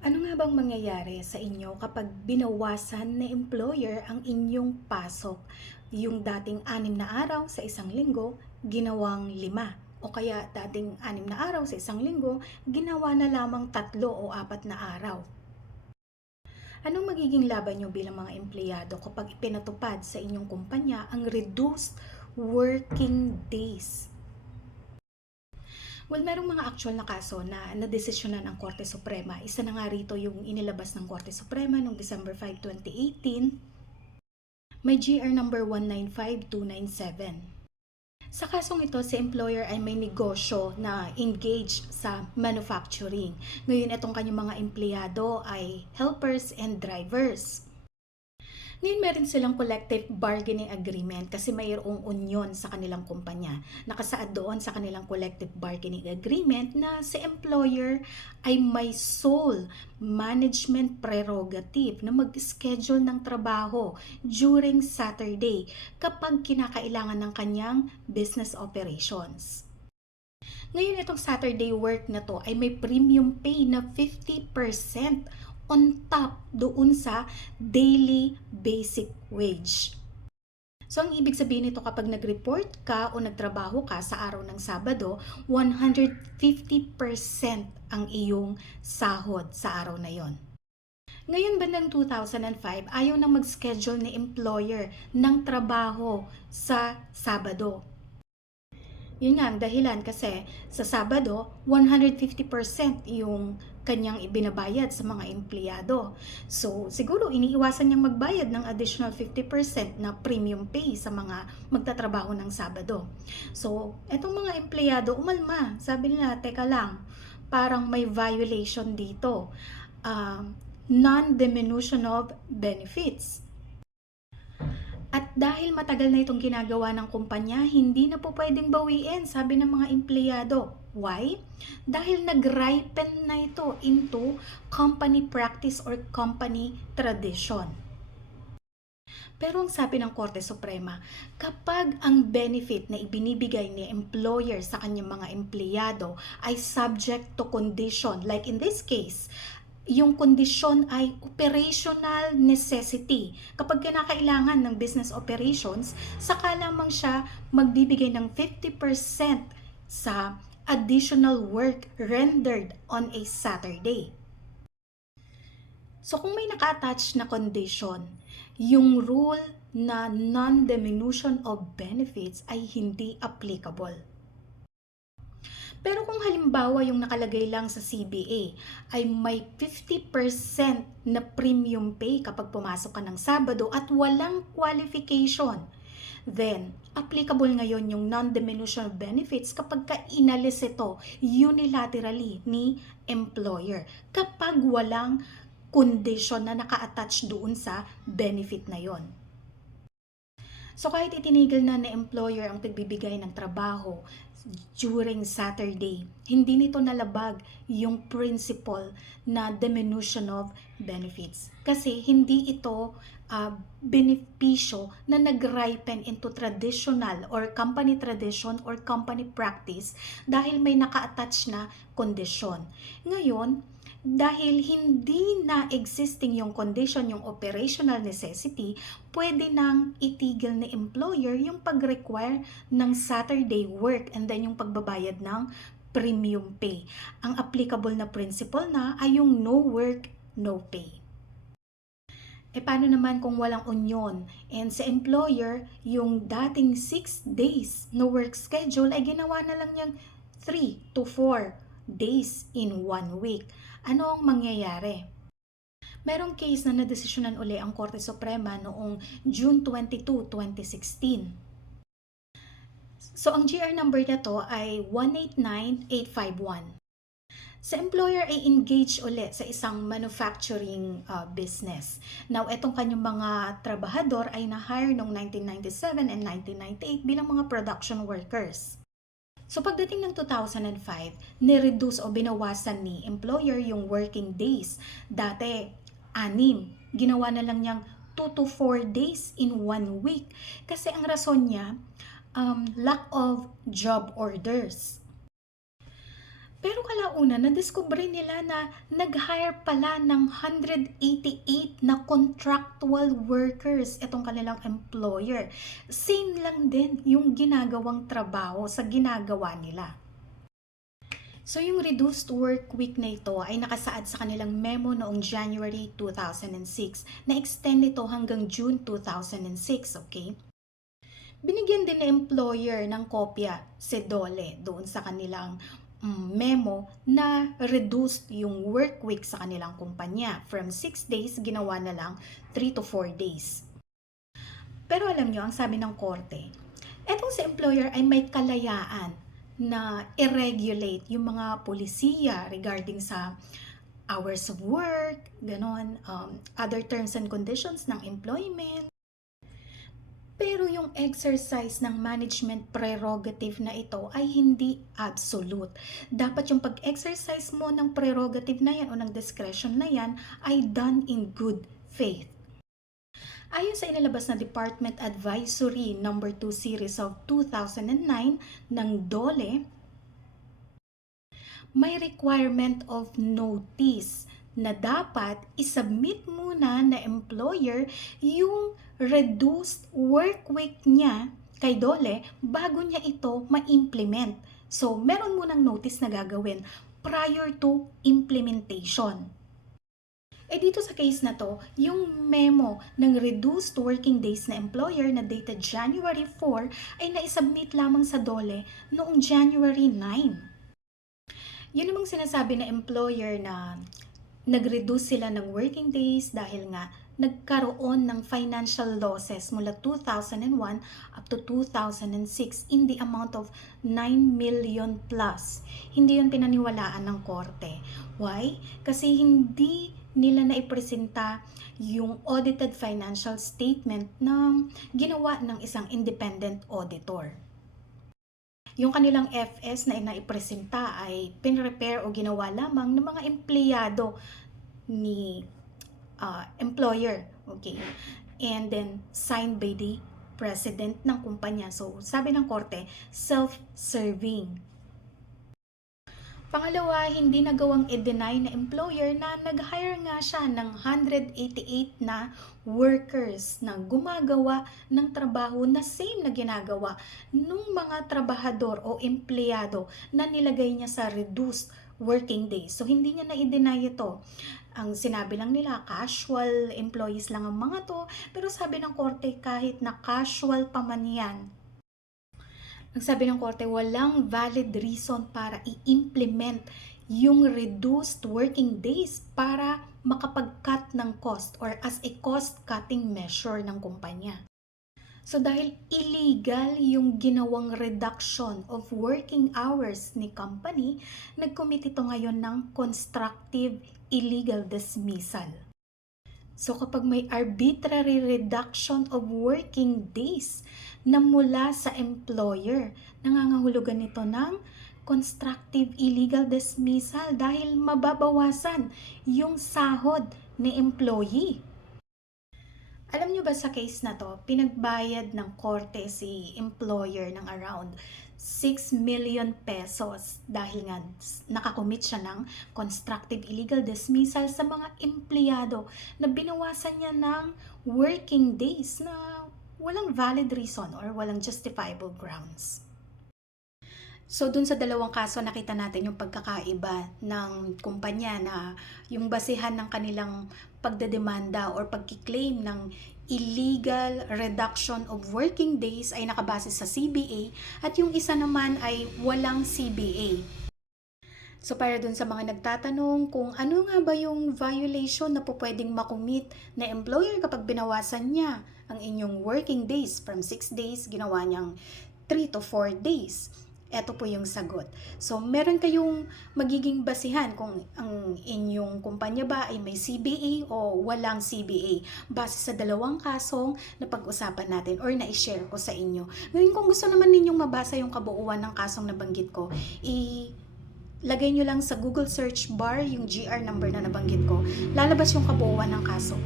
Ano nga bang mangyayari sa inyo kapag binawasan na employer ang inyong pasok? Yung dating 6 na araw sa isang linggo, ginawang 5. O kaya dating 6 na araw sa isang linggo, ginawa na lamang 3 o 4 na araw. Anong magiging laban nyo bilang mga empleyado kapag ipinatupad sa inyong kumpanya ang reduced working days? Well, merong mga actual na kaso na nadesisyonan ang Korte Suprema. Isa na nga rito yung inilabas ng Korte Suprema noong December 5, 2018. May GR number 195297. Sa kasong ito, si employer ay may negosyo na engaged sa manufacturing. Ngayon, itong kanyang mga empleyado ay helpers and drivers. Ngayon meron silang collective bargaining agreement kasi mayroong union sa kanilang kumpanya. Nakasaad doon sa kanilang collective bargaining agreement na si employer ay may sole management prerogative na mag-schedule ng trabaho during Saturday kapag kinakailangan ng kanyang business operations. Ngayon itong Saturday work na to ay may premium pay na 50% on top doon sa daily basic wage. So ang ibig sabihin nito kapag nag-report ka o nagtrabaho ka sa araw ng Sabado, 150% ang iyong sahod sa araw na yon. Ngayon bandang 2005, ayaw na mag-schedule ni employer ng trabaho sa Sabado. Yun nga, ang dahilan kasi sa Sabado, 150% yung kanyang ibinabayad sa mga empleyado. So, siguro iniiwasan niyang magbayad ng additional 50% na premium pay sa mga magtatrabaho ng Sabado. So, etong mga empleyado, umalma. Sabi nila, teka lang, parang may violation dito. Non-diminution of benefits. At dahil matagal na itong ginagawa ng kumpanya, hindi na po pwedeng bawiin, sabi ng mga empleyado. Why? Dahil nag-ripen na ito into company practice or company tradition. Pero ang sabi ng Korte Suprema, kapag ang benefit na ibinibigay ni employer sa kanyang mga empleyado ay subject to condition, like in this case, yung kondisyon ay operational necessity. Kapag kinakailangan ng business operations, saka lamang siya magbibigay ng 50% sa additional work rendered on a Saturday. So kung may naka-attach na condition, yung rule na non-diminution of benefits ay hindi applicable. Pero kung halimbawa yung nakalagay lang sa CBA ay may 50% na premium pay kapag pumasok ka ng Sabado at walang qualification, then applicable ngayon yung non-diminution of benefits kapag inalis ito unilaterally ni employer kapag walang condition na naka-attach doon sa benefit na yon. So kahit itinigil na ng employer ang pagbibigay ng trabaho during Saturday, hindi nito nalabag yung principle na diminution of benefits. Kasi hindi ito benepisyo na nag-ripen into traditional or company tradition or company practice dahil may naka-attach na kondisyon. Ngayon, dahil hindi na existing yung condition, yung operational necessity, pwede nang itigil ni employer yung pag-require ng Saturday work and then yung pagbabayad ng premium pay. Ang applicable na principle na ay yung no work, no pay. Paano naman kung walang union and sa employer, yung dating 6 days no work schedule ay ginawa na lang niyang 3 to 4 days in 1 week. Ano ang mangyayari? Merong case na nadesisyonan uli ang Korte Suprema noong June 22, 2016. So ang GR number na to ay 189851. Sa employer ay engage uli sa isang manufacturing business. Now, etong kanyang mga trabahador ay na-hire noong 1997 and 1998 bilang mga production workers. So pagdating ng 2005, ni-reduce o binawasan ni employer yung working days. Dati, 6. Ginawa na lang niyang 2 to 4 days in 1 week. Kasi ang rason niya, lack of job orders. Pero kalaunan nadiskubre nila na nag-hire pala ng 188 na contractual workers itong kanilang employer. Same lang din yung ginagawang trabaho sa ginagawa nila. So yung reduced work week na ito ay nakasaad sa kanilang memo noong January 2006. Na-extend ito hanggang June 2006, okay? Binigyan din ng employer ng kopya si Dole doon sa kanilang memo na reduced yung work week sa kanilang kumpanya. From 6 days, ginawa na lang 3 to 4 days. Pero alam nyo, ang sabi ng korte, etong si employer ay may kalayaan na i-regulate yung mga polisiya regarding sa hours of work, ganon, other terms and conditions ng employment. Pero yung exercise ng management prerogative na ito ay hindi absolute. Dapat yung pag-exercise mo ng prerogative na yan o ng discretion na yan ay done in good faith. Ayon sa inilabas na Department Advisory No. 2 Series of 2009 ng DOLE, may requirement of notice na dapat isubmit muna na employer yung reduced work week niya kay Dole bago niya ito ma-implement. So, meron munang notice na gagawin prior to implementation. Dito sa case na to, yung memo ng reduced working days na employer na dated January 4 ay naisubmit lamang sa Dole noong January 9. Yun namang sinasabi na employer na nag-reduce sila ng working days dahil nga nagkaroon ng financial losses mula 2001 up to 2006 in the amount of 9 million plus. Hindi yun pinaniwalaan ng korte. Why? Kasi hindi nila naipresenta yung audited financial statement na ginawa ng isang independent auditor. Yung kanilang FS na inaipresenta ay pinrepare o ginawa lamang ng mga empleyado ni employer, okay? And then signed by the president ng kumpanya. So, sabi ng korte, self-serving. Pangalawa, hindi nagawang i-deny na employer na nag-hire nga siya ng 188 na workers na gumagawa ng trabaho na same na ginagawa nung mga trabahador o empleyado na nilagay niya sa reduced working days. So, hindi niya na-i-deny ito. Ang sinabi lang nila, casual employees lang ang mga to, pero sabi ng korte, kahit na casual pa man yan, ang sabi ng korte, walang valid reason para i-implement yung reduced working days para makapag-cut ng cost or as a cost-cutting measure ng kumpanya. So dahil illegal yung ginawang reduction of working hours ni company, nag-commit ito ngayon ng constructive illegal dismissal. So kapag may arbitrary reduction of working days na mula sa employer, nangangahulugan nito ng constructive illegal dismissal dahil mababawasan yung sahod ni employee. Alam nyo ba sa case na to, pinagbayad ng korte si employer ng around 6 million pesos dahil nga nakakommit siya ng constructive illegal dismissal sa mga empleyado na binawasan niya ng working days na walang valid reason or walang justifiable grounds. So, dun sa dalawang kaso, nakita natin yung pagkakaiba ng kumpanya na yung basihan ng kanilang pagdedemanda or pagkiklaim ng illegal reduction of working days ay nakabase sa CBA at yung isa naman ay walang CBA. So, para dun sa mga nagtatanong kung ano nga ba yung violation na po pwedeng makumit na employer kapag binawasan niya ang inyong working days from 6 days, ginawa niyang 3 to 4 days. Ito po yung sagot. So, meron kayong magiging basihan kung ang inyong kumpanya ba ay may CBA o walang CBA base sa dalawang kasong na pag-usapan natin or na-share ko sa inyo. Ngayon, kung gusto naman ninyong mabasa yung kabuuan ng kasong nabanggit ko, lagay nyo lang sa Google search bar yung GR number na nabanggit ko. Lalabas yung kabuuan ng kaso.